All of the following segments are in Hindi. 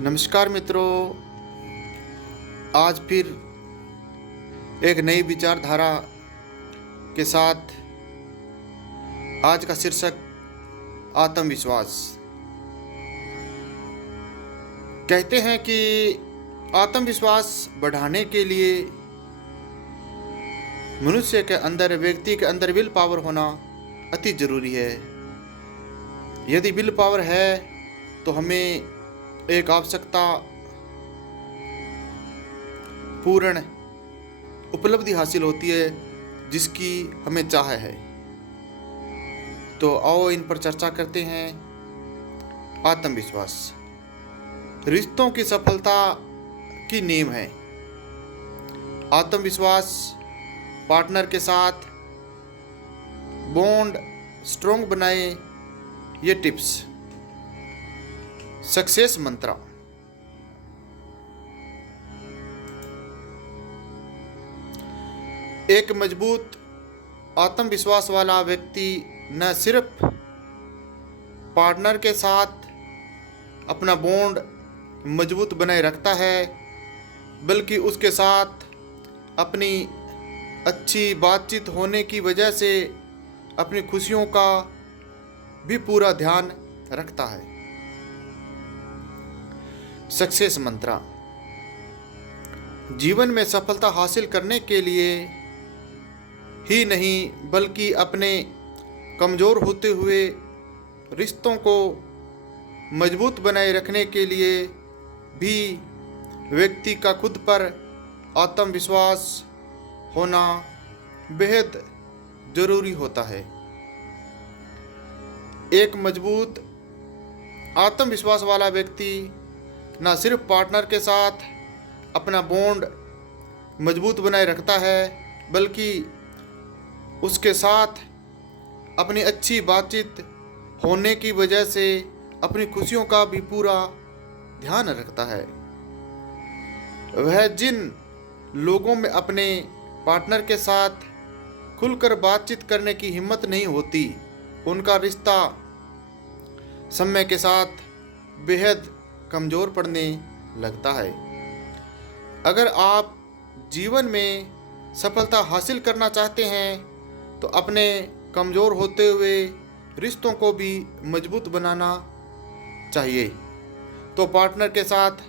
नमस्कार मित्रों, आज फिर एक नई विचारधारा के साथ आज का शीर्षक आत्मविश्वास। कहते हैं कि आत्मविश्वास बढ़ाने के लिए मनुष्य के अंदर, व्यक्ति के अंदर विल पावर होना अति जरूरी है। यदि विल पावर है तो हमें एक आवश्यकता पूर्ण उपलब्धि हासिल होती है जिसकी हमें चाह है। तो आओ इन पर चर्चा करते हैं। आत्मविश्वास रिश्तों की सफलता की नींव है। आत्मविश्वास पार्टनर के साथ बॉन्ड स्ट्रॉन्ग बनाए। ये टिप्स। सक्सेस मंत्रा। एक मजबूत आत्मविश्वास वाला व्यक्ति न सिर्फ पार्टनर के साथ अपना बॉन्ड मजबूत बनाए रखता है, बल्कि उसके साथ अपनी अच्छी बातचीत होने की वजह से अपनी खुशियों का भी पूरा ध्यान रखता है। सक्सेस मंत्रा। जीवन में सफलता हासिल करने के लिए ही नहीं, बल्कि अपने कमज़ोर होते हुए रिश्तों को मजबूत बनाए रखने के लिए भी व्यक्ति का खुद पर आत्मविश्वास होना बेहद जरूरी होता है। एक मजबूत आत्मविश्वास वाला व्यक्ति न सिर्फ पार्टनर के साथ अपना बॉन्ड मजबूत बनाए रखता है, बल्कि उसके साथ अपनी अच्छी बातचीत होने की वजह से अपनी खुशियों का भी पूरा ध्यान रखता है। वह जिन लोगों में अपने पार्टनर के साथ खुलकर बातचीत करने की हिम्मत नहीं होती, उनका रिश्ता समय के साथ बेहद कमज़ोर पड़ने लगता है। अगर आप जीवन में सफलता हासिल करना चाहते हैं तो अपने कमज़ोर होते हुए रिश्तों को भी मजबूत बनाना चाहिए। तो पार्टनर के साथ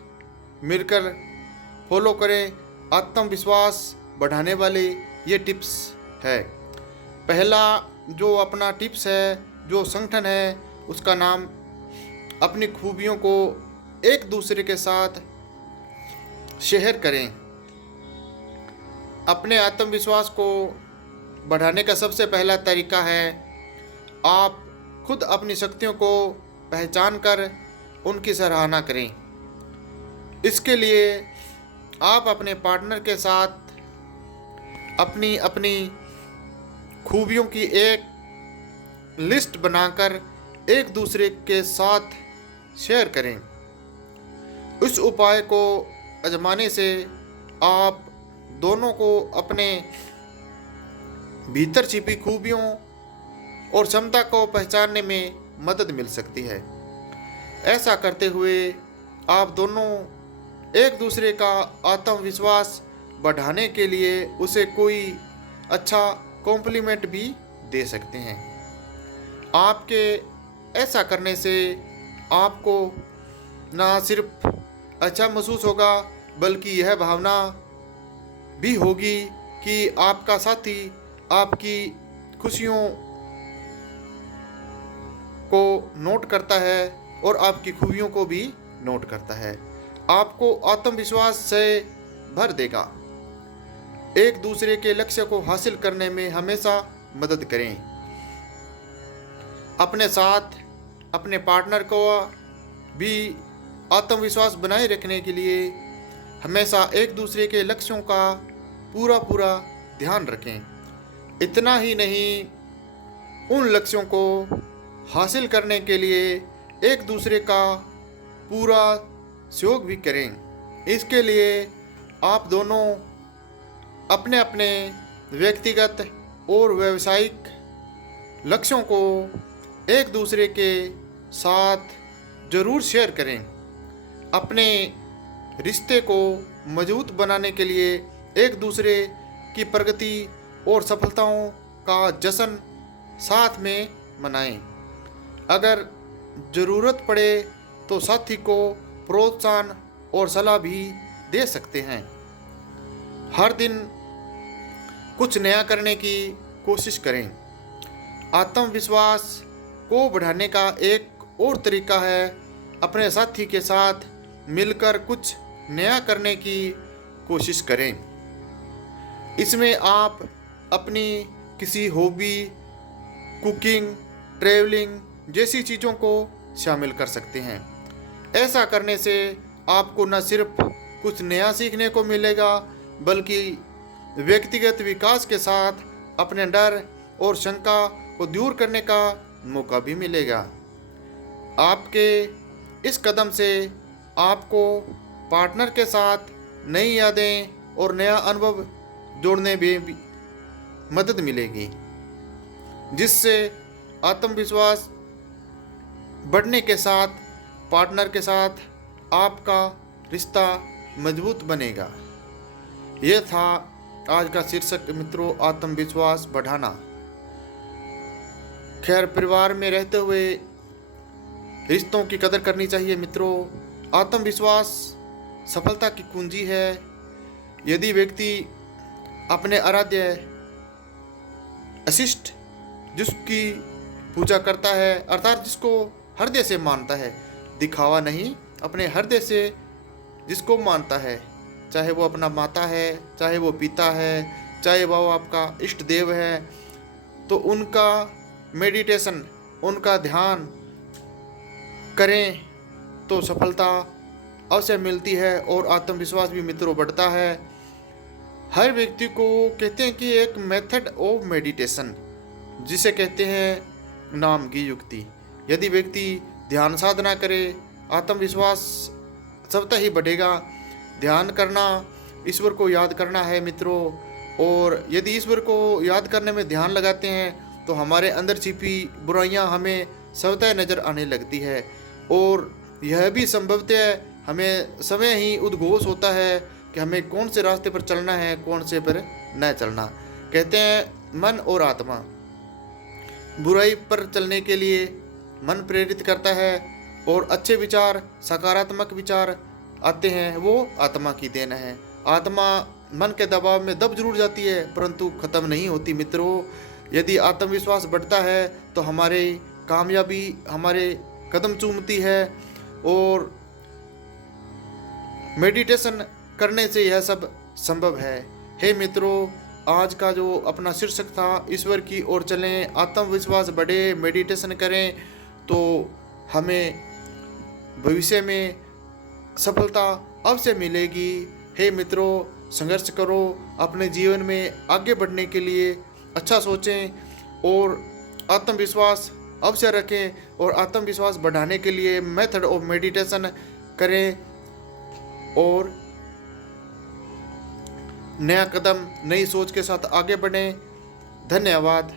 मिलकर फॉलो करें आत्मविश्वास बढ़ाने वाले ये टिप्स है। पहला जो अपना टिप्स है, जो संगठन है, उसका नाम अपनी खूबियों को एक दूसरे के साथ शेयर करें। अपने आत्मविश्वास को बढ़ाने का सबसे पहला तरीका है आप खुद अपनी शक्तियों को पहचान कर उनकी सराहना करें। इसके लिए आप अपने पार्टनर के साथ अपनी अपनी खूबियों की एक लिस्ट बनाकर एक दूसरे के साथ शेयर करें। इस उपाय को आजमाने से आप दोनों को अपने भीतर छिपी खूबियों और क्षमता को पहचानने में मदद मिल सकती है। ऐसा करते हुए आप दोनों एक दूसरे का आत्मविश्वास बढ़ाने के लिए उसे कोई अच्छा कॉम्प्लीमेंट भी दे सकते हैं। आपके ऐसा करने से आपको ना सिर्फ अच्छा महसूस होगा, बल्कि यह भावना भी होगी कि आपका साथी आपकी खुशियों को नोट करता है और आपकी खूबियों को भी नोट करता है। आपको आत्मविश्वास से भर देगा। एक दूसरे के लक्ष्य को हासिल करने में हमेशा मदद करें। अपने साथ अपने पार्टनर को भी आत्मविश्वास बनाए रखने के लिए हमेशा एक दूसरे के लक्ष्यों का पूरा ध्यान रखें। इतना ही नहीं, उन लक्ष्यों को हासिल करने के लिए एक दूसरे का पूरा सहयोग भी करें। इसके लिए आप दोनों अपने अपने व्यक्तिगत और व्यावसायिक लक्ष्यों को एक दूसरे के साथ ज़रूर शेयर करें। अपने रिश्ते को मजबूत बनाने के लिए एक दूसरे की प्रगति और सफलताओं का जश्न साथ में मनाएं। अगर ज़रूरत पड़े तो साथी को प्रोत्साहन और सलाह भी दे सकते हैं। हर दिन कुछ नया करने की कोशिश करें। आत्मविश्वास को बढ़ाने का एक और तरीका है अपने साथी के साथ मिलकर कुछ नया करने की कोशिश करें। इसमें आप अपनी किसी हॉबी, कुकिंग, ट्रैवलिंग जैसी चीज़ों को शामिल कर सकते हैं। ऐसा करने से आपको न सिर्फ कुछ नया सीखने को मिलेगा बल्कि व्यक्तिगत विकास के साथ अपने डर और शंका को दूर करने का मौका भी मिलेगा। आपके इस कदम से आपको पार्टनर के साथ नई यादें और नया अनुभव जोड़ने में भी मदद मिलेगी, जिससे आत्मविश्वास बढ़ने के साथ पार्टनर के साथ आपका रिश्ता मजबूत बनेगा। यह था आज का शीर्षक मित्रों, आत्मविश्वास बढ़ाना। खैर, परिवार में रहते हुए रिश्तों की कदर करनी चाहिए मित्रों। आत्मविश्वास सफलता की कुंजी है। यदि व्यक्ति अपने आराध्य अशिष्ट जिसकी पूजा करता है, अर्थात जिसको हृदय से मानता है, दिखावा नहीं, अपने हृदय से जिसको मानता है, चाहे वो अपना माता है, चाहे वो पिता है, चाहे वो आपका इष्ट देव है, तो उनका मेडिटेशन, उनका ध्यान करें तो सफलता अवश्य मिलती है और आत्मविश्वास भी मित्रों बढ़ता है। हर व्यक्ति को कहते हैं कि एक मेथड ऑफ मेडिटेशन, जिसे कहते हैं नाम की युक्ति। यदि व्यक्ति ध्यान साधना करे, आत्मविश्वास स्वतः ही बढ़ेगा। ध्यान करना, ईश्वर को याद करना है मित्रों, और यदि ईश्वर को याद करने में ध्यान लगाते हैं तो हमारे अंदर छिपी बुराइयां हमें स्वतः नज़र आने लगती है, और यह भी संभवतः हमें समय ही उद्घोष होता है कि हमें कौन से रास्ते पर चलना है, कौन से पर न चलना। कहते हैं मन और आत्मा, बुराई पर चलने के लिए मन प्रेरित करता है और अच्छे विचार, सकारात्मक विचार आते हैं, वो आत्मा की देन है। आत्मा मन के दबाव में दब जरूर जाती है परंतु ख़त्म नहीं होती मित्रों। यदि आत्मविश्वास बढ़ता है तो हमारे कामयाबी हमारे कदम चूमती है, और मेडिटेशन करने से यह सब संभव है। हे मित्रों, आज का जो अपना शीर्षक था, ईश्वर की ओर चलें, आत्मविश्वास बढ़े, मेडिटेशन करें तो हमें भविष्य में सफलता अवश्य मिलेगी। हे मित्रों, संघर्ष करो, अपने जीवन में आगे बढ़ने के लिए अच्छा सोचें और आत्मविश्वास अवश्य रखें, और आत्मविश्वास बढ़ाने के लिए मेथड ऑफ मेडिटेशन करें और नया कदम, नई सोच के साथ आगे बढ़ें। धन्यवाद।